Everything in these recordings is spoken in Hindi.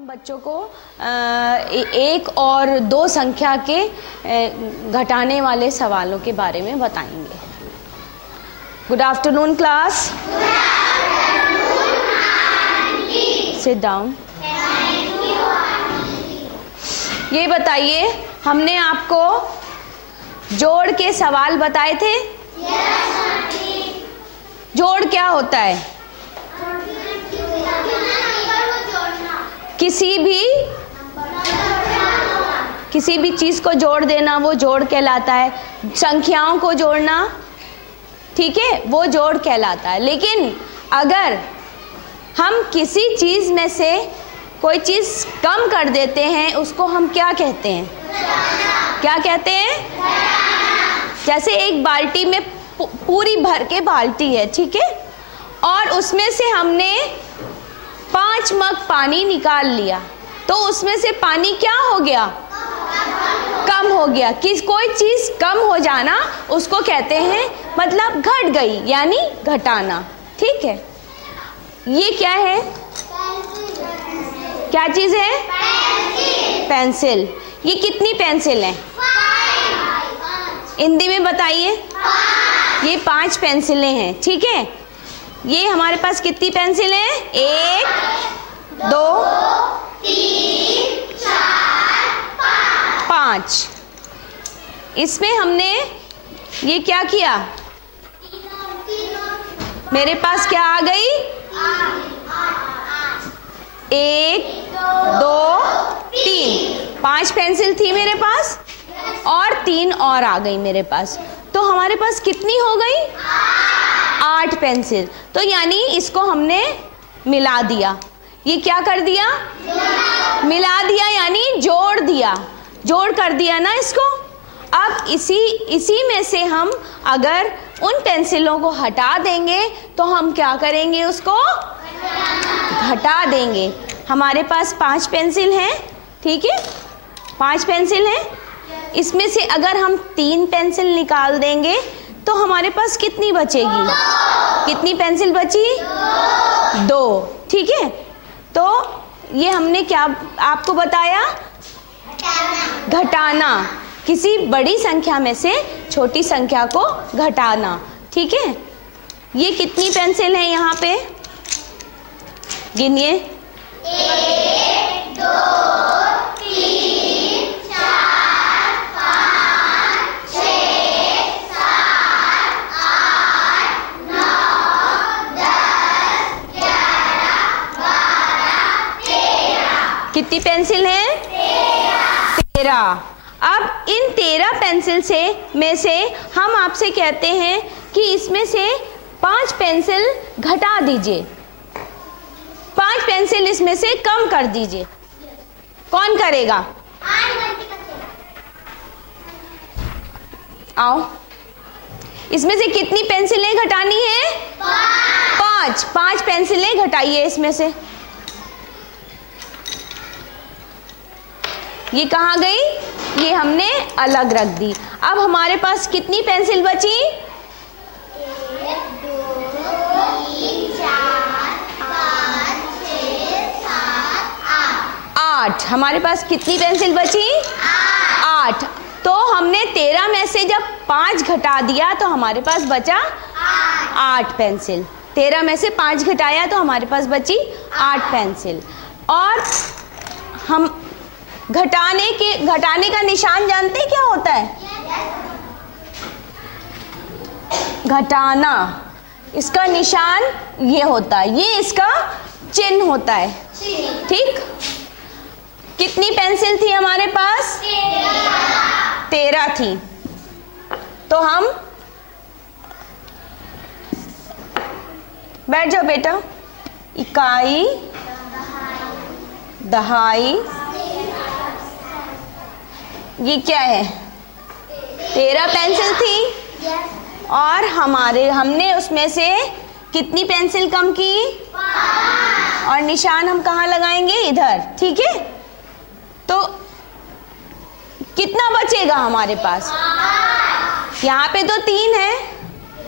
तुम बच्चों को एक और दो संख्या के घटाने वाले सवालों के बारे में बताएंगे। Good afternoon class. Sit down. ये बताइए, हमने आपको जोड़ के सवाल बताए थे। जोड़ क्या होता है? किसी भी चीज को जोड़ देना वो जोड़ कहलाता है। संख्याओं को जोड़ना, ठीक है, वो जोड़ कहलाता है। लेकिन अगर हम किसी चीज में से कोई चीज कम कर देते हैं उसको हम क्या कहते हैं? क्या कहते हैं? जैसे एक बाल्टी में पूरी भर के बाल्टी है, ठीक है, और उसमें से हमने 5 मग पानी निकाल लिया, तो उसमें से पानी क्या हो गया? कम हो गया। कोई चीज कम हो जाना उसको कहते हैं, मतलब घट गई, यानी घटाना, ठीक है। ये क्या है? क्या चीज है? पेंसिल। ये कितनी पेंसिल है? हिंदी में बताइए। ये 5 पेंसिलें हैं, ठीक है। ये हमारे पास कितनी पेंसिल है? 1 2 3 4 5। इसमें हमने ये क्या किया? मेरे पास क्या आ गई? 1 2 3। 5 पेंसिल थी मेरे पास और 3 और आ गई मेरे पास, तो हमारे पास कितनी हो गई? 8 पेंसिल। तो यानी इसको हमने मिला दिया। ये क्या कर दिया? मिला दिया, यानी जोड़ दिया, जोड़ कर दिया ना इसको। अब इसी में से हम अगर उन पेंसिलों को हटा देंगे तो हम क्या करेंगे? उसको घटा देंगे। हमारे पास 5 पेंसिल हैं, ठीक है, 5 पेंसिल हैं। इसमें से अगर हम 3 पेंसिल निकाल देंगे तो हमारे पास कितनी बचेगी? कितनी पेंसिल बची? 2, ठीक है। तो ये हमने क्या आपको बताया? घटाना। किसी बड़ी संख्या में से छोटी संख्या को घटाना, ठीक है। ये कितनी पेंसिल है यहाँ पे? गिनिए। 1 2 3 4 5 6 7 8 9 10 11 12 13। कितनी पेंसिल है? 13। अब इन 13 पेंसिल में से हम आपसे कहते हैं कि इसमें से 5 पेंसिल घटा दीजिए, 5 पेंसिल इसमें से कम कर दीजिए। कौन करेगा? आओ। इसमें से कितनी पेंसिलें घटानी है? 5 पेंसिलें घटाइए इसमें से। ये कहाँ गई? ये हमने अलग रख दी। अब हमारे पास कितनी पेंसिल बची? 1 2 3 4 5 6 7 8। हमारे पास कितनी पेंसिल बची? 8। तो हमने 13 में से जब 5 घटा दिया तो हमारे पास बचा 8 पेंसिल। 13 में से 5 घटाया तो हमारे पास बची 8 पेंसिल। और हम घटाने का निशान जानते हैं क्या होता है? घटाना, इसका निशान ये होता है, ये इसका चिन्ह होता है, ठीक। कितनी पेंसिल थी हमारे पास? 13 थी। तो हम बैठ जाओ बेटा। इकाई, दहाई, ये क्या है? 13 पेंसिल थी और हमने उसमें से कितनी पेंसिल कम की? 5। और निशान हम कहाँ लगाएंगे? इधर, ठीक है। तो कितना बचेगा हमारे पास? यहाँ पे तो 3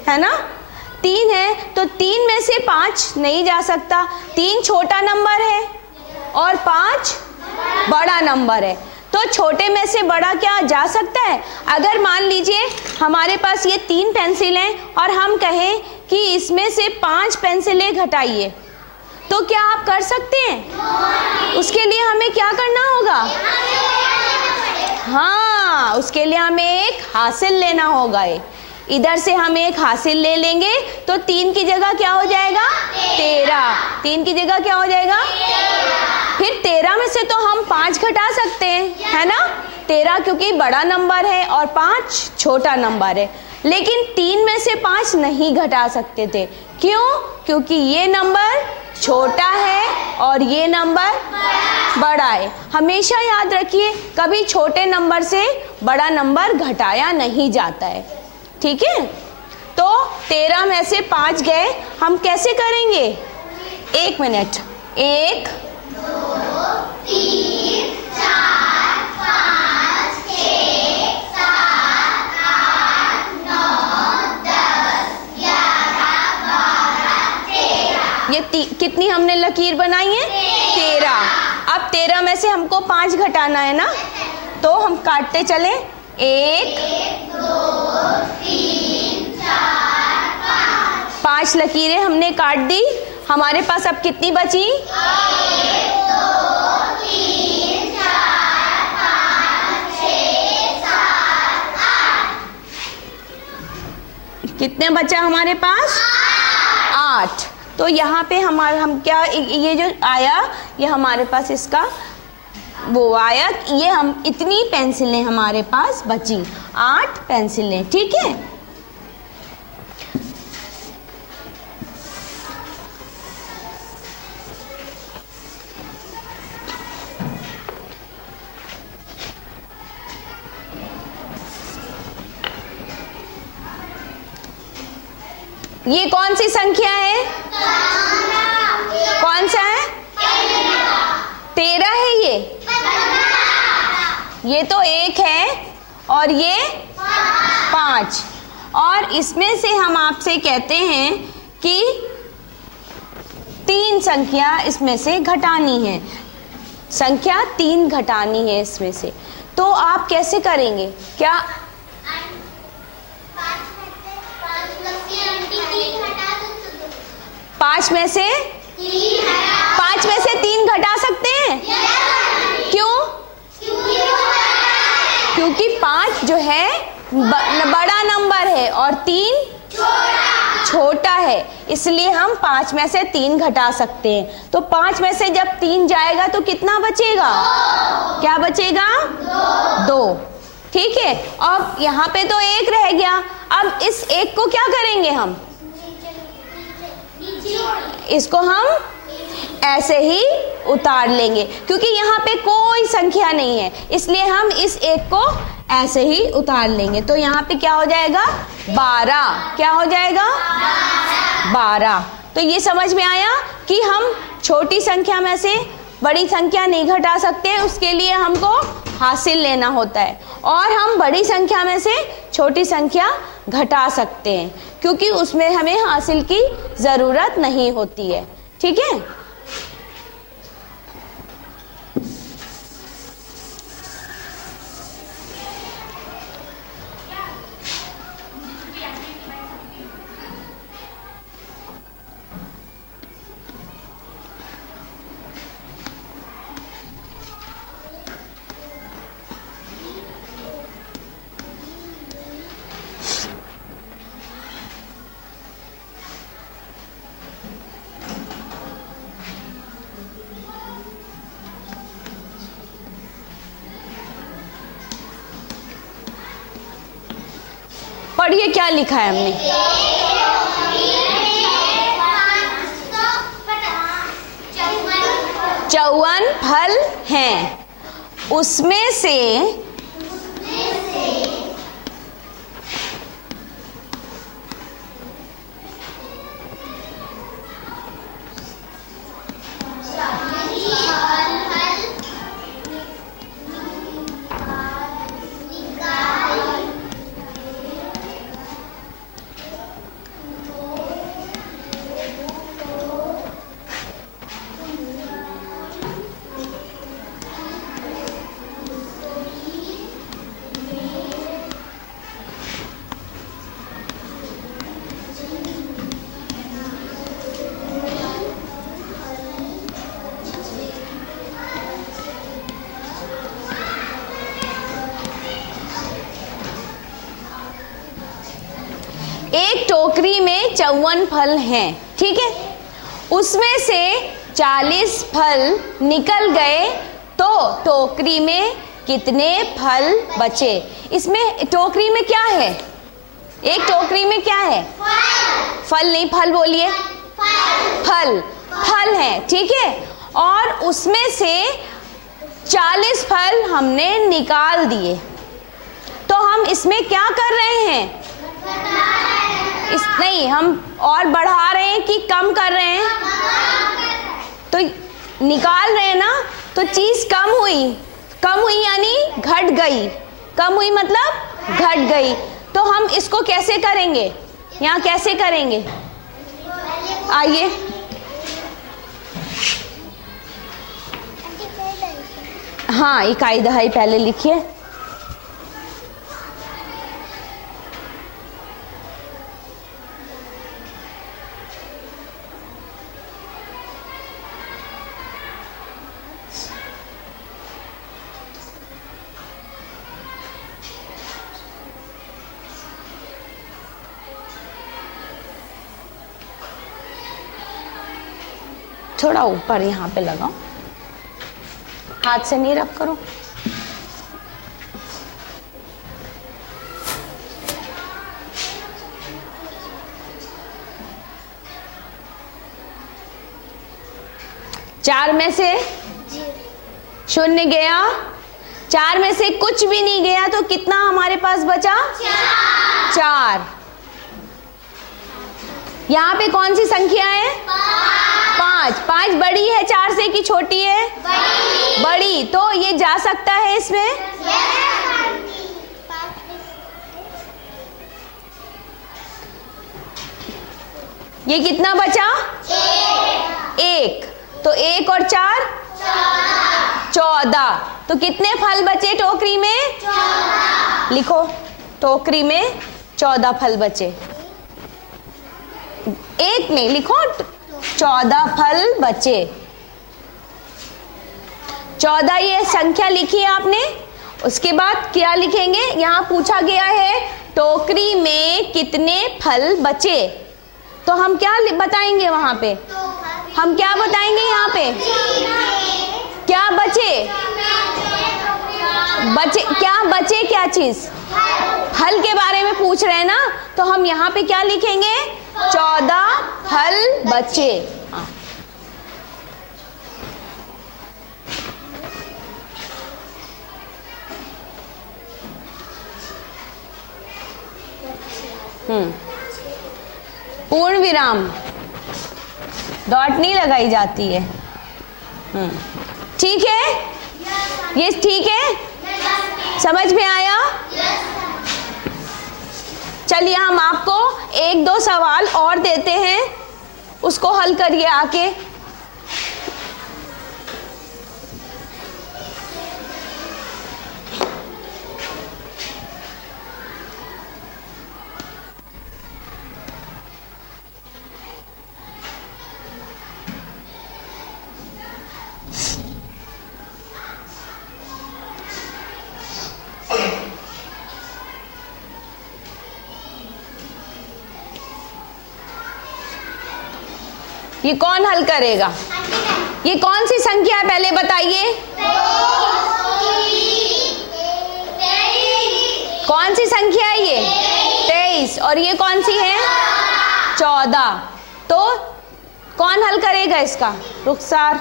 है ना? 3 है, तो 3 में से 5 नहीं जा सकता। 3 छोटा नंबर है, और 5 बड़ा नंबर है। तो छोटे में से बड़ा क्या जा सकता है? अगर मान लीजिए हमारे पास ये 3 पेंसिल हैं और हम कहें कि इसमें से 5 पेंसिलें घटाइए, तो क्या आप कर सकते हैं? उसके लिए हमें क्या करना होगा? हाँ, उसके लिए हमें एक हासिल लेना होगा। इधर से हम एक हासिल ले लेंगे तो 3 की जगह क्या हो जाएगा? 13। 3 की जगह क्या हो जाएगा? फिर 13 में से तो हम 5 घटा सकते हैं, है ना? 13 क्योंकि बड़ा नंबर है और 5 छोटा नंबर है, लेकिन 3 में से 5 नहीं घटा सकते थे। क्यों? क्योंकि ये नंबर छोटा है और ये नंबर बड़ा है। हमेशा याद रखिए, कभी छोटे नंबर से बड़ा नंबर घटाया नहीं जाता है, ठीक है? तो 13 में से 5 गए, हम कैसे करेंगे? 1 मिनट। 1 2 3 4 5 6 7 8 9 10 11 12 13। ये कितनी हमने लकीर बनाई है? 13। अब 13 में से हमको 5 घटाना है ना, तो हम काटते चले। 1 2 3 4 5। 5 लकीरें हमने काट दी। हमारे पास अब कितनी बची? 1 2 3 4 5 6 7 8। कितने बचा हमारे पास? 8। तो यहाँ पे हम क्या, ये जो आया ये हमारे पास इसका वो आया, ये हम इतनी पेंसिलें हमारे पास बची, 8 पेंसिलें, ठीक है? ये कौन सी संख्या है? कौन सा है? 13 है ये तो 1 है और ये 5। और इसमें से हम आपसे कहते हैं कि 3 संख्या इसमें से घटानी है, संख्या 3 घटानी है इसमें से। तो आप कैसे करेंगे? क्या 5 में से 3 घटा सकते हैं? क्यों? क्योंकि 5 जो है बड़ा नंबर है और 3 छोटा है, इसलिए हम 5 में से 3 घटा सकते हैं। तो 5 में से जब 3 जाएगा तो कितना बचेगा? क्या बचेगा? 2। ठीक है। अब यहाँ पे तो 1 रह गया। अब इस 1 को क्या करेंगे? हम इसको हम ऐसे ही उतार लेंगे, क्योंकि यहाँ पे कोई संख्या नहीं है, इसलिए हम इस 1 को ऐसे ही उतार लेंगे। तो यहाँ पे क्या हो जाएगा? 12। क्या हो जाएगा? 12। तो ये समझ में आया कि हम छोटी संख्या में से बड़ी संख्या नहीं घटा सकते, उसके लिए हमको हासिल लेना होता है, और हम बड़ी संख्या में से छोटी संख्या घटा सकते हैं, क्योंकि उसमें हमें हासिल की ज़रूरत नहीं होती है। ठीक है। पढ़िए क्या लिखा है हमने। 54 फल हैं, उसमें से टोकरी में 54 फल हैं, ठीक है। उसमें से 40 फल निकल गए तो टोकरी में कितने फल बचे? इसमें टोकरी में क्या है? एक टोकरी में क्या है? फल नहीं, फल बोलिए। फल, फल है, ठीक है। और उसमें से 40 फल हमने निकाल दिए, तो हम इसमें क्या कर रहे हैं? नहीं, हम और बढ़ा रहे हैं कि कम कर रहे हैं? तो निकाल रहे हैं ना, तो चीज कम हुई। कम हुई यानी घट गई। कम हुई मतलब घट गई। तो हम इसको कैसे करेंगे? यहाँ कैसे करेंगे? आइए, हाँ, इकाई दहाई पहले लिखिए। थोड़ा ऊपर यहाँ पे लगाओ, हाथ से नहीं रब करो। चार में से शून्य गया, 4 में से कुछ भी नहीं गया, तो कितना हमारे पास बचा? 4। यहाँ पे कौन सी संख्या है? 5। 5 बड़ी है 4 से कि छोटी है? बड़ी। तो ये जा सकता है इसमें? ये कितना बचा? 1। तो 1 और 4 14। तो कितने फल बचे टोकरी में? 14। लिखो, टोकरी में 14 फल बचे। 1 नहीं लिखो, 14 फल बचे। 14 ये संख्या लिखी है आपने। उसके बाद क्या लिखेंगे? यहाँ पूछा गया है टोकरी में कितने फल बचे, तो हम क्या बताएंगे? वहां पे हम क्या बताएंगे? यहाँ पे क्या बचे? बचे क्या? बचे क्या चीज? फल के बारे में पूछ रहे हैं ना, तो हम यहाँ पे क्या लिखेंगे? 14 फल बचे। पूर्ण विराम, डॉट नहीं लगाई जाती है। ठीक है, ये ठीक है, समझ में आया? चलिए हम आपको 1-2 सवाल और देते हैं, उसको हल करिए आके। ये कौन हल करेगा? ये कौन सी संख्या है पहले बताइए? कौन सी संख्या है ये? 23। और ये कौन सी है? 14। तो कौन हल करेगा इसका? रुखसार।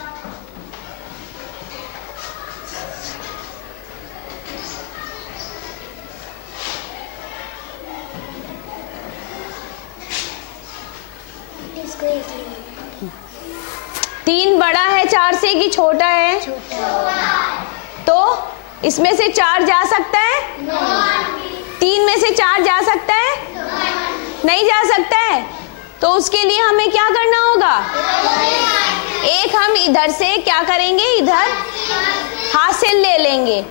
तीन बड़ा है 4 से कि छोटा है? तो इसमें से 4 जा सकता है? 3 में से 4 जा सकता है? नहीं जा सकता है। तो उसके लिए हमें क्या करना होगा? एक हम इधर से क्या करेंगे? इधर हाथ से ले लेंगे।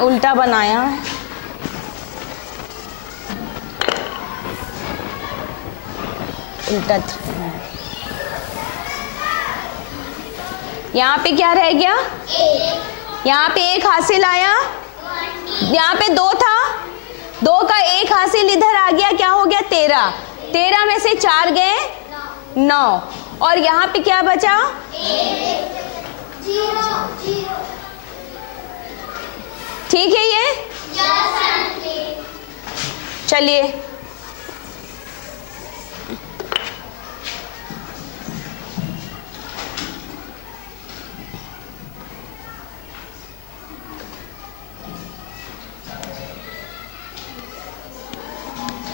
उल्टा बनाया है। उल्टा यहाँ पे क्या रह गया? यहाँ पे 1 हासिल आया, यहाँ पे 2 था, 2 का 1 हासिल इधर आ गया, क्या हो गया? 13। 13 में से 4 गए 9, और यहाँ पे क्या बचा? 0। ठीक है ये? चलिए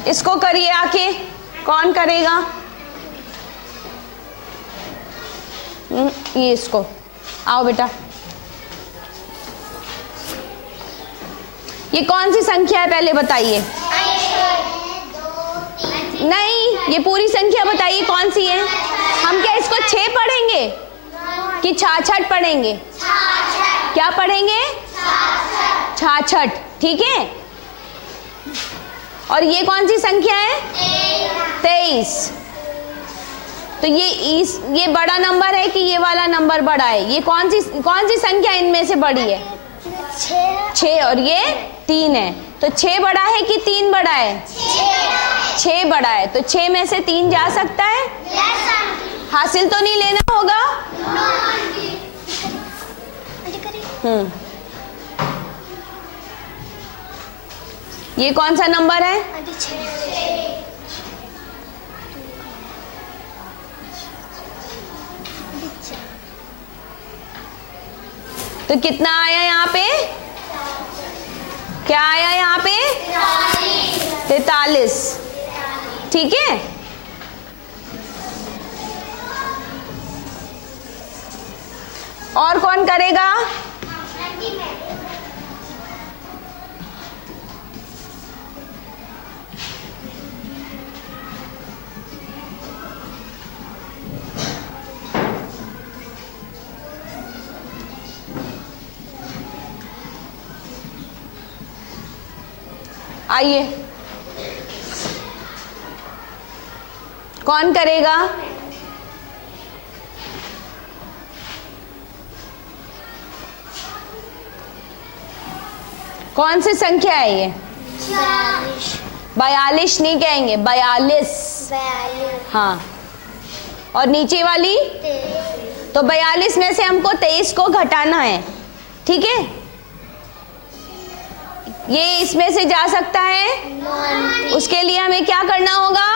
इसको करिए आके। कौन करेगा? ये इसको, आओ बेटा। ये कौन सी संख्या है पहले बताइए? नहीं, ये पूरी संख्या बताइए कौन सी है। हम क्या इसको 6 पढ़ेंगे कि 66 पढ़ेंगे? क्या पढ़ेंगे? 66। ठीक है। और ये कौन सी संख्या है? 23। तो ये बड़ा नंबर है कि ये वाला नंबर बड़ा है? ये कौन सी संख्या इनमें से बड़ी है? 6। और ये 3 है। तो 6 बड़ा है कि 3 बड़ा है? 6 बड़ा है। तो 6 में से 3 जा सकता है? हासिल तो नहीं लेना होगा? ये कौन सा नंबर है? तो कितना आया यहाँ पे? क्या आया यहाँ पे? 43। ठीक है। और कौन करेगा? आइए, कौन करेगा? कौन सी संख्या है ये? 42 नहीं कहेंगे, 42। हाँ। और नीचे वाली? तो 42 में से हमको 23 को घटाना है। ठीक है। ये इसमें से जा सकता है? उसके लिए हमें क्या करना होगा?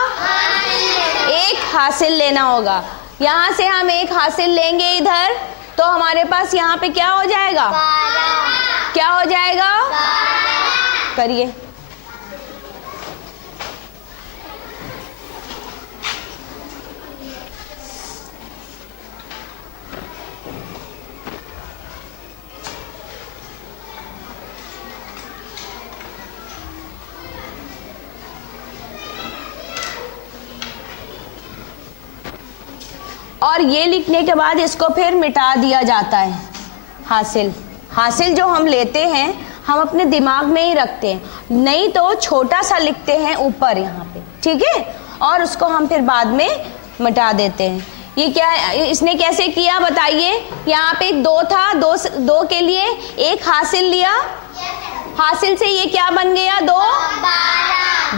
1 हासिल लेना होगा। यहाँ से हम 1 हासिल लेंगे इधर, तो हमारे पास यहाँ पे क्या हो जाएगा? क्या हो जाएगा? करिए। और ये लिखने के बाद इसको फिर मिटा दिया जाता है। हासिल जो हम लेते हैं हम अपने दिमाग में ही रखते हैं, नहीं तो छोटा सा लिखते हैं ऊपर यहाँ पे। ठीक है। और उसको हम फिर बाद में मिटा देते हैं। ये क्या, इसने कैसे किया बताइए? यहाँ पे 2 था, 2 के लिए 1 हासिल लिया, हासिल से ये क्या बन गया? 2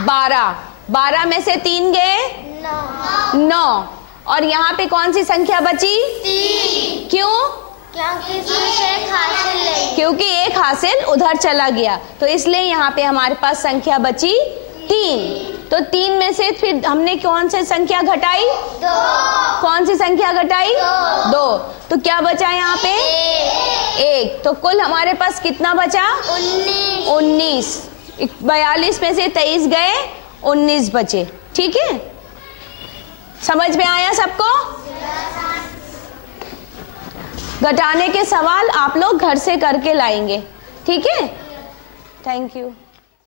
12। 12 में से 3 गए 9। और यहाँ पे कौन सी संख्या बची? 3। क्यों? क्योंकि 1 हासिल उधर चला गया, तो इसलिए यहाँ पे हमारे पास संख्या बची 3। तो 3 में से फिर हमने कौन सी संख्या घटाई? 2। कौन सी संख्या घटाई? 2। तो क्या बचा यहाँ पे? 1। तो कुल हमारे पास कितना बचा? 19। 42 में से 23 गए, 19 बचे। ठीक है। समझ में आया सबको? घटाने के सवाल आप लोग घर से करके लाएंगे। ठीक है। Thank you.